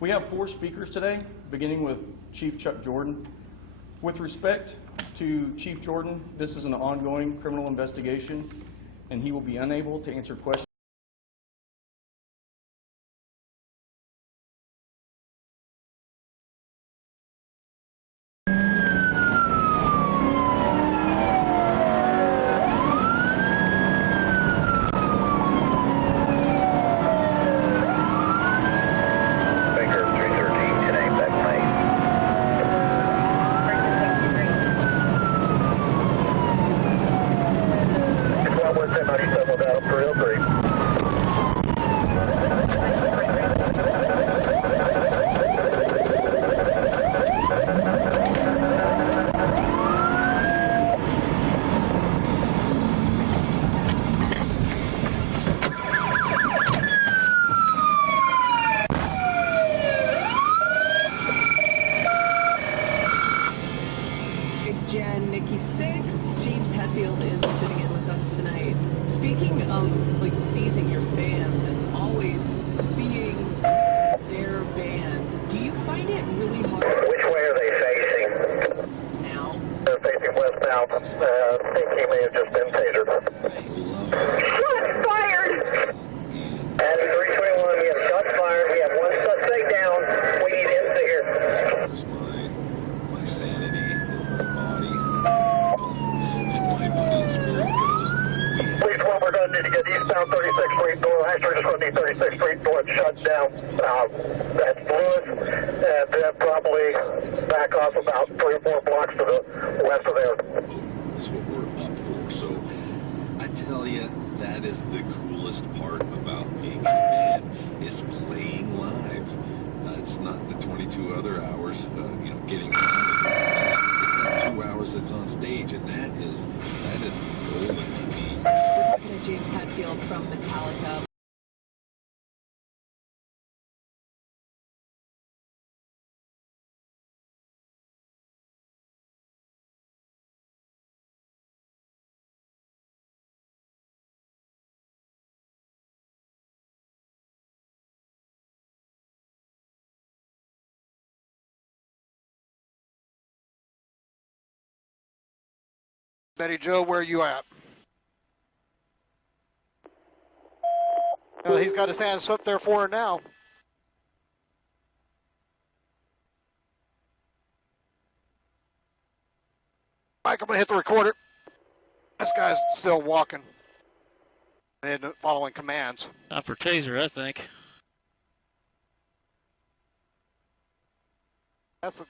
We have 4 speakers today, beginning with Chief Chuck Jordan. With respect to Chief Jordan, this is an ongoing criminal investigation, and he will be unable to answer questions. That's Lewis, and then probably back off about 3 or 4 blocks to the west of there. Is what we're up for. So I tell you, that is the coolest part about being a band, is playing live. It's not the 22 other hours, getting on. It's the 2 hours that's on stage, and that is golden to me. We're talking to James Hetfield from Metallica. Betty Joe, where are you at? Well, he's got his hands up there for her now. Mike, I'm going to hit the recorder. This guy's still walking and following commands. Not for taser, I think.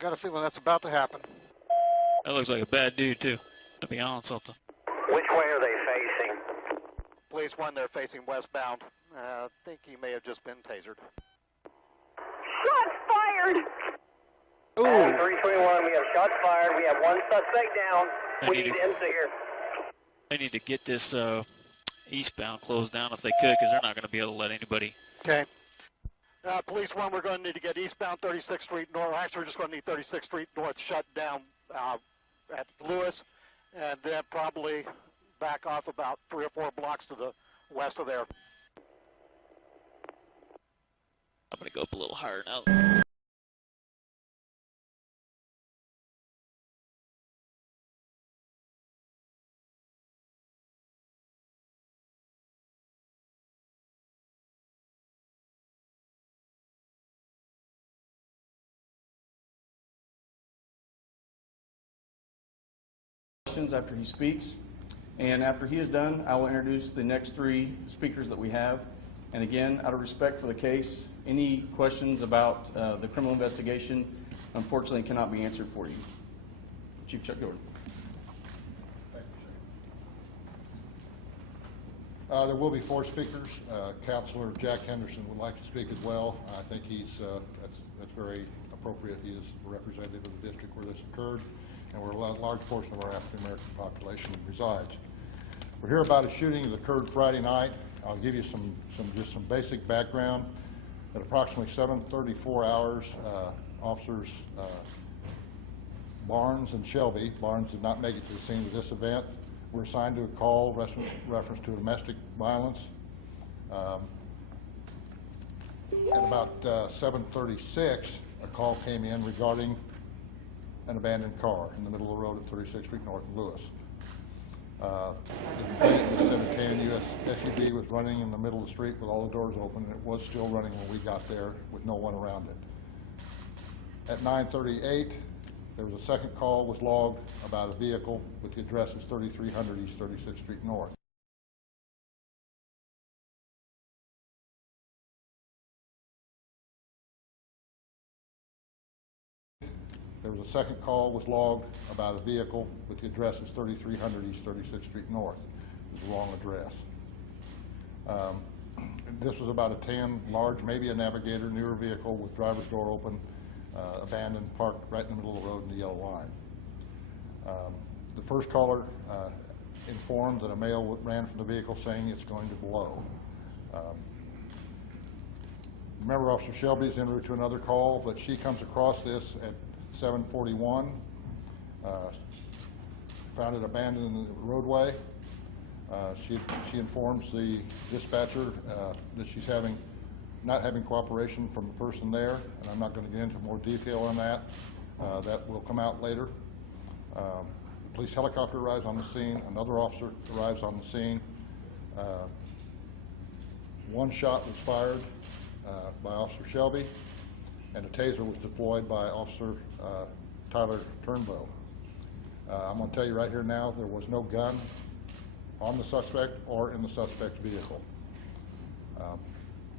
Got a feeling that's about to happen. That looks like a bad dude, too, to be honest with you. Which way are they facing? Police 1, they're facing westbound. I think he may have just been tasered. Shots fired! Ooh. 321, we have shots fired. We have 1 suspect down. We need IMSA here. They need to get this eastbound closed down if they could, because they're not going to be able to let anybody. Okay. Police 1, we're going to need to get eastbound 36th Street North. Actually, we're just going to need 36th Street North shut down at Lewis, and then probably back off about 3 or 4 blocks to the west of there. I'm going to go up a little higher now. After he speaks, and after he is done, I will introduce the next 3 speakers that we have. And again, out of respect for the case, any questions about the criminal investigation unfortunately cannot be answered for you. Chief Chuck Jordan. There will be 4 speakers. Counselor Jack Henderson would like to speak as well. I think that's very appropriate. He is the representative of the district where this occurred, and where a large portion of our African-American population resides. We're here about a shooting that occurred Friday night. I'll give you just some basic background. At approximately 7:34 hours, officers Barnes and Shelby, Barnes did not make it to the scene of this event, were assigned to a call reference to domestic violence. At about 7:36, a call came in regarding an abandoned car in the middle of the road at 36th Street North in Lewis. The 710 US SUV was running in the middle of the street with all the doors open, and it was still running when we got there with no one around it. At 9:38, there was a second call was logged about a vehicle with the address is 3300 East 36th Street North. There was a second call was logged about a vehicle with the address is 3300 East 36th Street North. It was the wrong address. This was about a tan, large, maybe a Navigator, newer vehicle with driver's door open, abandoned, parked right in the middle of the road in the yellow line. The first caller informed that a male ran from the vehicle saying it's going to blow. Remember, Officer Shelby's en route to another call, but she comes across this at 7:41, found it abandoned in the roadway. She informs the dispatcher that she's not having cooperation from the person there, and I'm not going to get into more detail on that. That will come out later. Police helicopter arrives on the scene. Another officer arrives on the scene. One shot was fired by Officer Shelby, and a taser was deployed by Officer Tyler Turnbow. I'm going to tell you right here now, there was no gun on the suspect or in the suspect's vehicle.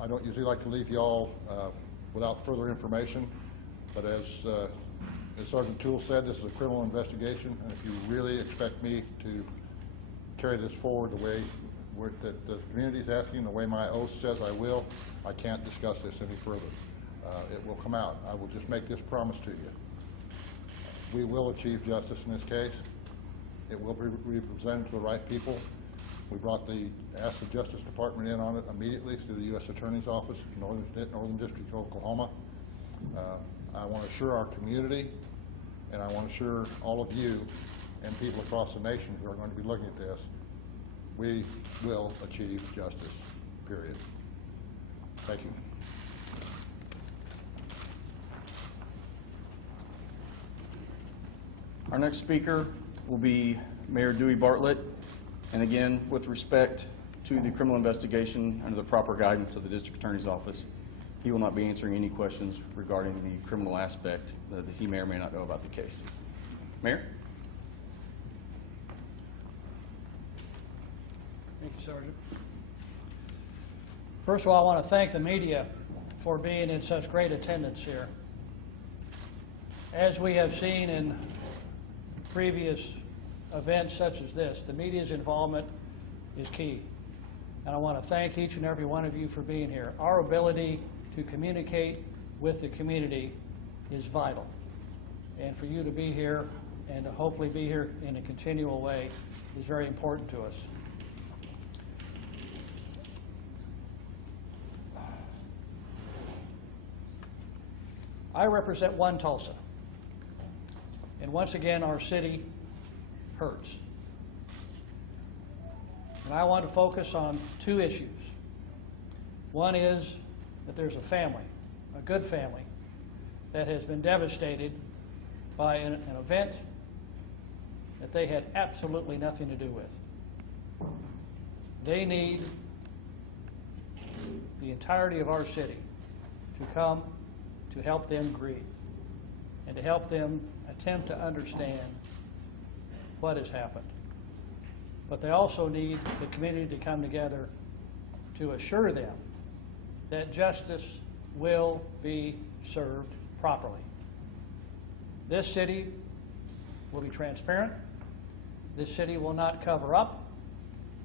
I don't usually like to leave y'all without further information, but as Sergeant Toole said, this is a criminal investigation, and if you really expect me to carry this forward the way that the community is asking, the way my oath says I will, I can't discuss this any further. It will come out. I will just make this promise to you. We will achieve justice in this case. It will be presented to the right people. We asked the Justice Department in on it immediately through the U.S. Attorney's Office, Northern District of Oklahoma. I want to assure our community, and I want to assure all of you and people across the nation who are going to be looking at this, we will achieve justice, period. Thank you. Our next speaker will be Mayor Dewey Bartlett, and again, with respect to the criminal investigation under the proper guidance of the District Attorney's Office, he will not be answering any questions regarding the criminal aspect that he may or may not know about the case. Mayor? Thank you, Sergeant. First of all, I want to thank the media for being in such great attendance here. As we have seen in previous events such as this, the media's involvement is key. And I want to thank each and every one of you for being here. Our ability to communicate with the community is vital. And for you to be here and to hopefully be here in a continual way is very important to us. I represent one Tulsa. And once again, our city hurts. And I want to focus on two issues. One is that there's a family, a good family, that has been devastated by an event that they had absolutely nothing to do with. They need the entirety of our city to come to help them grieve and to help them attempt to understand what has happened. But they also need the community to come together to assure them that justice will be served properly. This city will be transparent. This city will not cover up.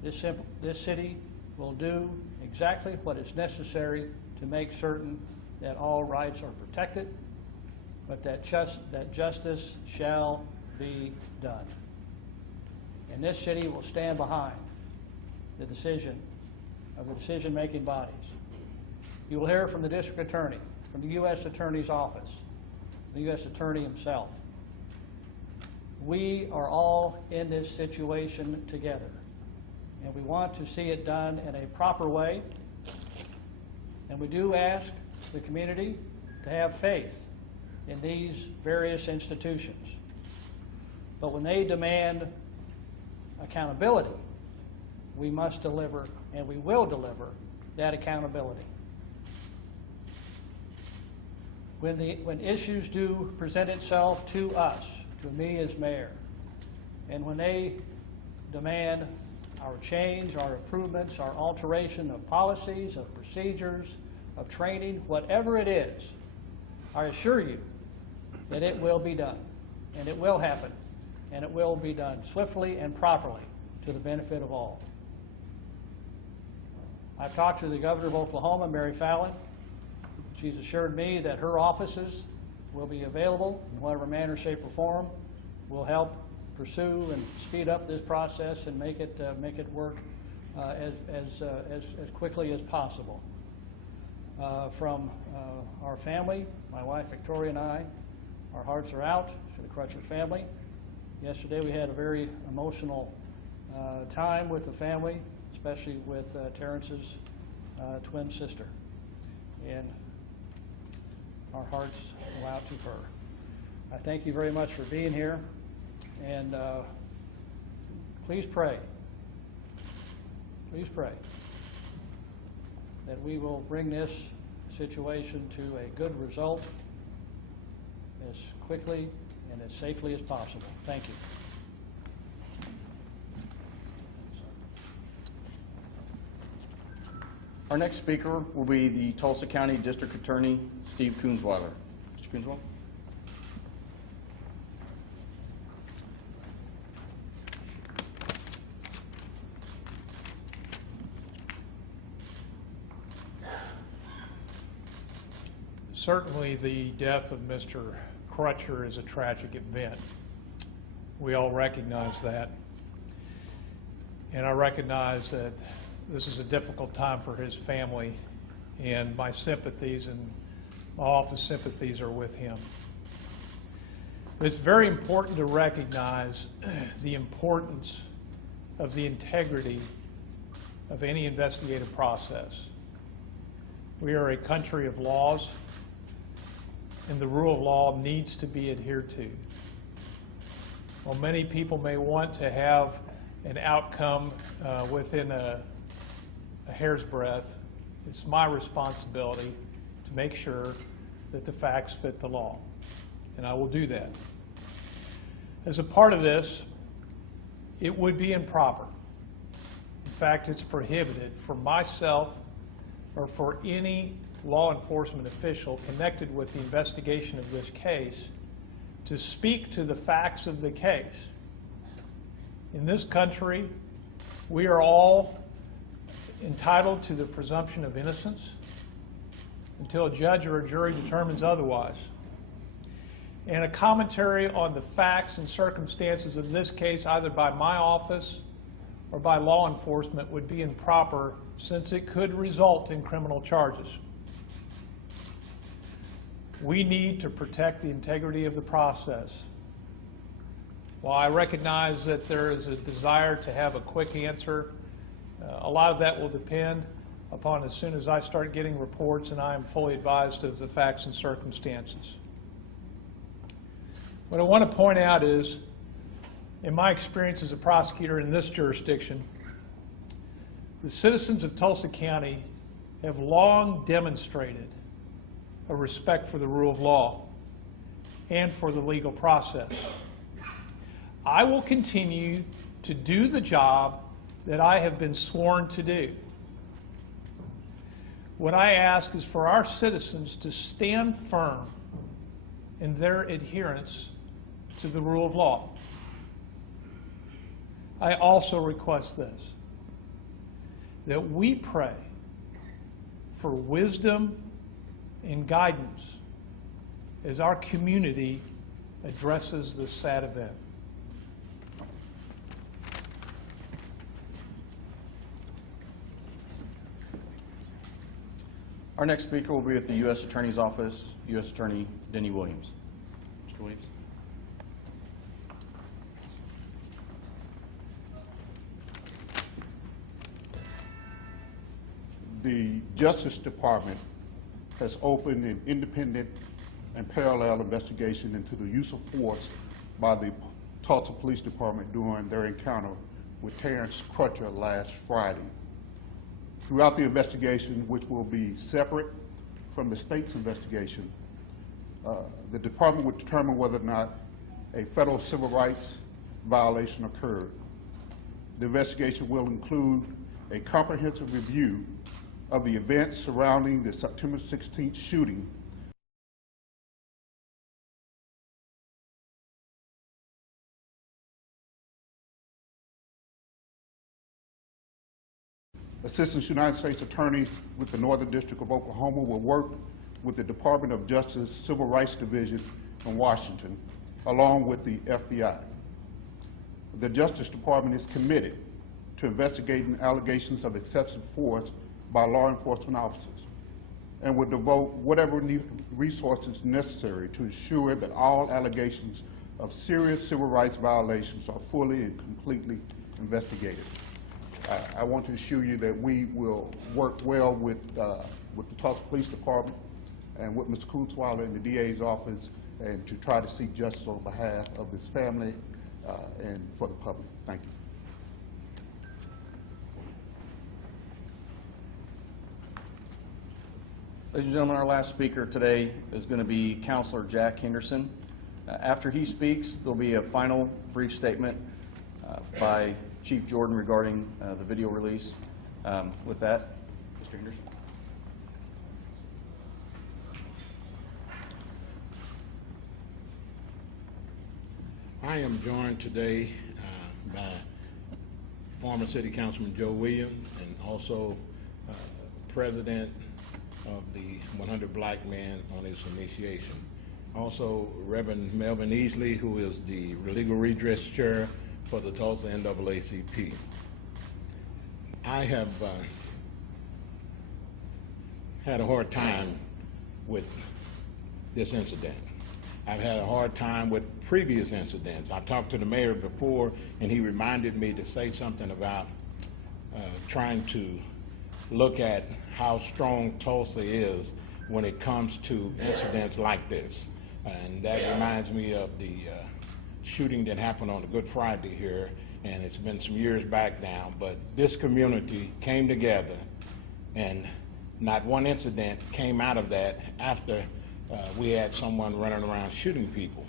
This city will do exactly what is necessary to make certain that all rights are protected, but that justice shall be done. And this city will stand behind the decision of the decision-making bodies. You will hear from the district attorney, from the U.S. Attorney's Office, the U.S. Attorney himself. We are all in this situation together, and we want to see it done in a proper way. And we do ask the community to have faith in these various institutions. But when they demand accountability, we must deliver, and we will deliver that accountability. When issues do present itself to us, to me as mayor, and when they demand our change, our improvements, our alteration of policies, of procedures, of training, whatever it is, I assure you that it will be done, and it will happen, and it will be done swiftly and properly to the benefit of all. I've talked to the governor of Oklahoma, Mary Fallin. She's assured me that her offices will be available in whatever manner, shape, or form. Will help pursue and speed up this process and make it work as quickly as possible. From our family, my wife Victoria and I, our hearts are out for the Crutcher family. Yesterday we had a very emotional time with the family, especially with Terrence's twin sister. And our hearts go out to her. I thank you very much for being here, and please pray that we will bring this situation to a good result as quickly and as safely as possible. Thank you. Our next speaker will be the Tulsa County District Attorney, Steve Kunzweiler. Mr. Kunzweiler. Certainly the death of Mr. Crutcher is a tragic event. We all recognize that. And I recognize that this is a difficult time for his family, and my sympathies and my office sympathies are with him. But it's very important to recognize the importance of the integrity of any investigative process. We are a country of laws, and the rule of law needs to be adhered to. While many people may want to have an outcome within a hair's breadth, it's my responsibility to make sure that the facts fit the law, and I will do that. As a part of this, it would be improper. In fact, it's prohibited for myself or for any law enforcement official connected with the investigation of this case to speak to the facts of the case. In this country, we are all entitled to the presumption of innocence until a judge or a jury determines otherwise. And a commentary on the facts and circumstances of this case, either by my office or by law enforcement, would be improper, since it could result in criminal charges. We need to protect the integrity of the process. While I recognize that there is a desire to have a quick answer, a lot of that will depend upon as soon as I start getting reports and I am fully advised of the facts and circumstances. What I want to point out is, in my experience as a prosecutor in this jurisdiction, the citizens of Tulsa County have long demonstrated a respect for the rule of law and for the legal process. I will continue to do the job that I have been sworn to do. What I ask is for our citizens to stand firm in their adherence to the rule of law. I also request this, that we pray for wisdom and guidance as our community addresses this sad event. Our next speaker will be at the U.S. Attorney's Office, U.S. Attorney Denny Williams. Mr. Williams. The Justice Department has opened an independent and parallel investigation into the use of force by the Tulsa Police Department during their encounter with Terrence Crutcher last Friday. Throughout the investigation, which will be separate from the state's investigation, the department would determine whether or not a federal civil rights violation occurred. The investigation will include a comprehensive review of the events surrounding the September 16th shooting Assistant United States Attorney with the Northern District of Oklahoma will work with the Department of Justice Civil Rights Division in Washington, along with the FBI. The Justice Department is committed to investigating allegations of excessive force by law enforcement officers and will devote whatever resources necessary to ensure that all allegations of serious civil rights violations are fully and completely investigated. I want to assure you that we will work well with the Tulsa Police Department and with Mr. Kutzweiler in the DA's office and to try to seek justice on behalf of this family and for the public. Thank you. Ladies and gentlemen, our last speaker today is going to be Counselor Jack Henderson. After he speaks, there'll be a final brief statement by Chief Jordan regarding the video release. With that, Mr. Henderson. I am joined today by former City Councilman Joe Williams and also President of the 100 Black Men on his initiation. Also Reverend Melvin Easley, who is the Legal Redress Chair for the Tulsa NAACP. I have had a hard time with this incident. I've had a hard time with previous incidents. I talked to the mayor before, and he reminded me to say something about trying to look at how strong Tulsa is when it comes to incidents like this. And that reminds me of the shooting that happened on a Good Friday here, and it's been some years back now, but this community came together, and not one incident came out of that after we had someone running around shooting people.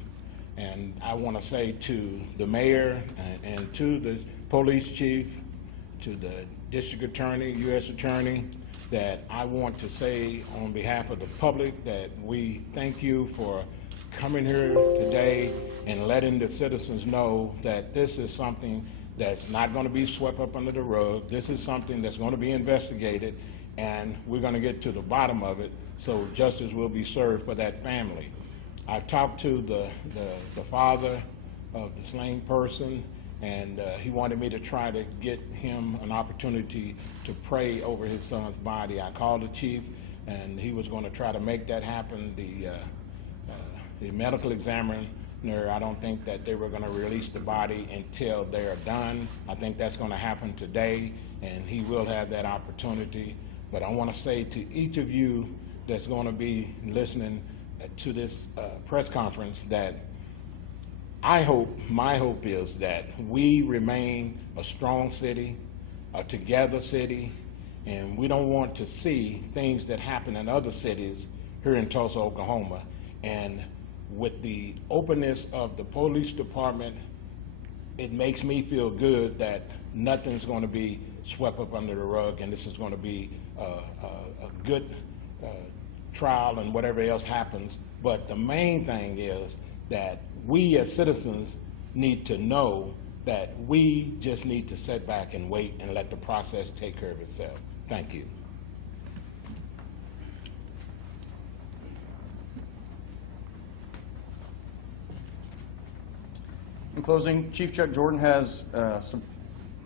And I want to say to the mayor and to the police chief, to the district attorney, U.S. attorney, that I want to say on behalf of the public that we thank you for coming here today and letting the citizens know that this is something that's not going to be swept up under the rug. This is something that's going to be investigated, and we're going to get to the bottom of it so justice will be served for that family. I've talked to the father of the slain person, and he wanted me to try to get him an opportunity to pray over his son's body. I called the chief, and he was going to try to make that happen. The medical examiner, I don't think that they were going to release the body until they're done. I think that's going to happen today, and he will have that opportunity. But I want to say to each of you that's going to be listening to this press conference that I hope, my hope is that we remain a strong city, a together city, and we don't want to see things that happen in other cities here in Tulsa, Oklahoma. And with the openness of the police department, it makes me feel good that nothing's going to be swept up under the rug, and this is going to be a good trial and whatever else happens. But the main thing is that we as citizens need to know that we just need to sit back and wait and let the process take care of itself. Thank you. In closing, Chief Chuck Jordan has some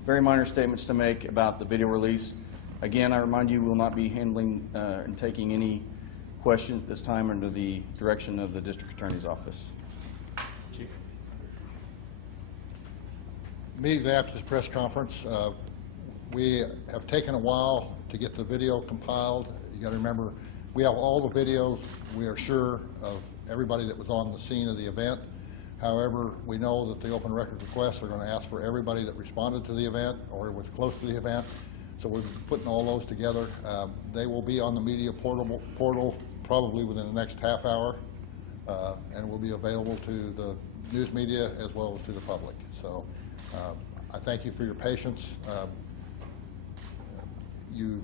very minor statements to make about the video release. Again, I remind you we will not be handling and taking any questions at this time under the direction of the District Attorney's Office. Chief. Immediately after this press conference, we have taken a while to get the video compiled. You got to remember, We have all the videos. We are sure of everybody that was on the scene of the event. However, we know that the open record requests are going to ask for everybody that responded to the event or was close to the event. So we're putting all those together. They will be on the media portal probably within the next half hour, and will be available to the news media as well as to the public. So I thank you for your patience. You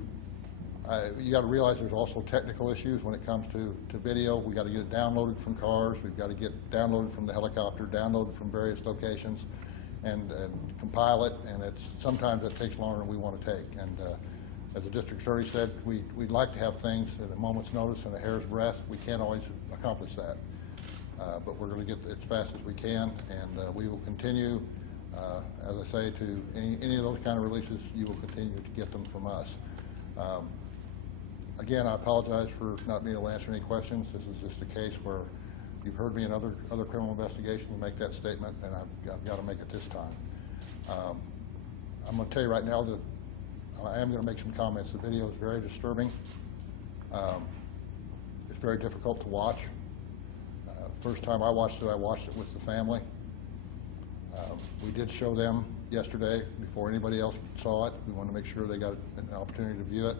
got to realize there's also technical issues when it comes to video. We got to get it downloaded from cars. We've got to get downloaded from the helicopter, downloaded from various locations, and compile it. And sometimes it takes longer than we want to take. And as the district attorney said, we'd like to have things at a moment's notice and a hair's breadth. We can't always accomplish that, but we're going to get as fast as we can, and we will continue. As I say, to any of those kind of releases, you will continue to get them from us. Again, I apologize for not being able to answer any questions. This is just a case where you've heard me in other criminal investigations make that statement, and I've got to make it this time. I'm going to tell you right now that I am going to make some comments. The video is very disturbing. It's very difficult to watch. First time I watched it with the family. We did show them yesterday before anybody else saw it. We wanted to make sure they got an opportunity to view it.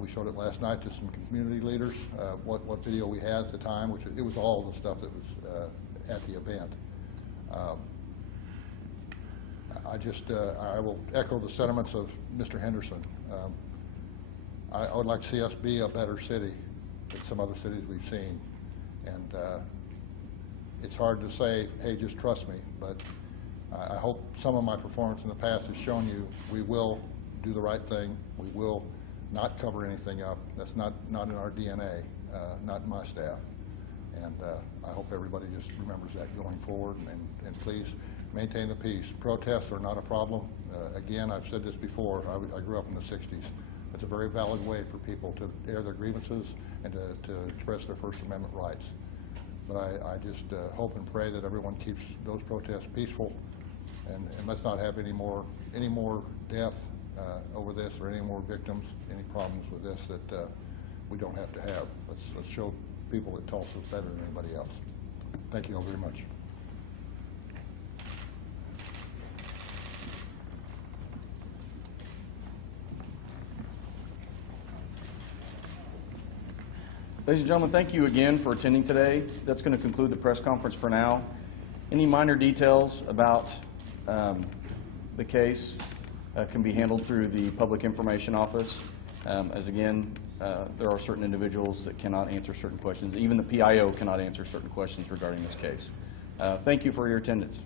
We showed it last night to some community leaders, what video we had at the time, which it was all the stuff that was at the event. I will echo the sentiments of Mr. Henderson. I would like to see us be a better city than some other cities we've seen. And it's hard to say, hey, just trust me, but I hope some of my performance in the past has shown you we will do the right thing. We will not cover anything up. That's not in our DNA, not in my staff. And I hope everybody just remembers that going forward, and please maintain the peace. Protests are not a problem. Again, I've said this before, I grew up in the 60s. It's a very valid way for people to air their grievances and to express their First Amendment rights. But I just hope and pray that everyone keeps those protests peaceful, and let's not have any more death over this, or any more victims, any problems with this that we don't have to have. Let's show people that Tulsa is better than anybody else. Thank you all very much. Ladies and gentlemen, thank you again for attending today. That's going to conclude the press conference for now. Any minor details about the case can be handled through the Public Information Office. As again, there are certain individuals that cannot answer certain questions. Even the PIO cannot answer certain questions regarding this case. Thank you for your attendance.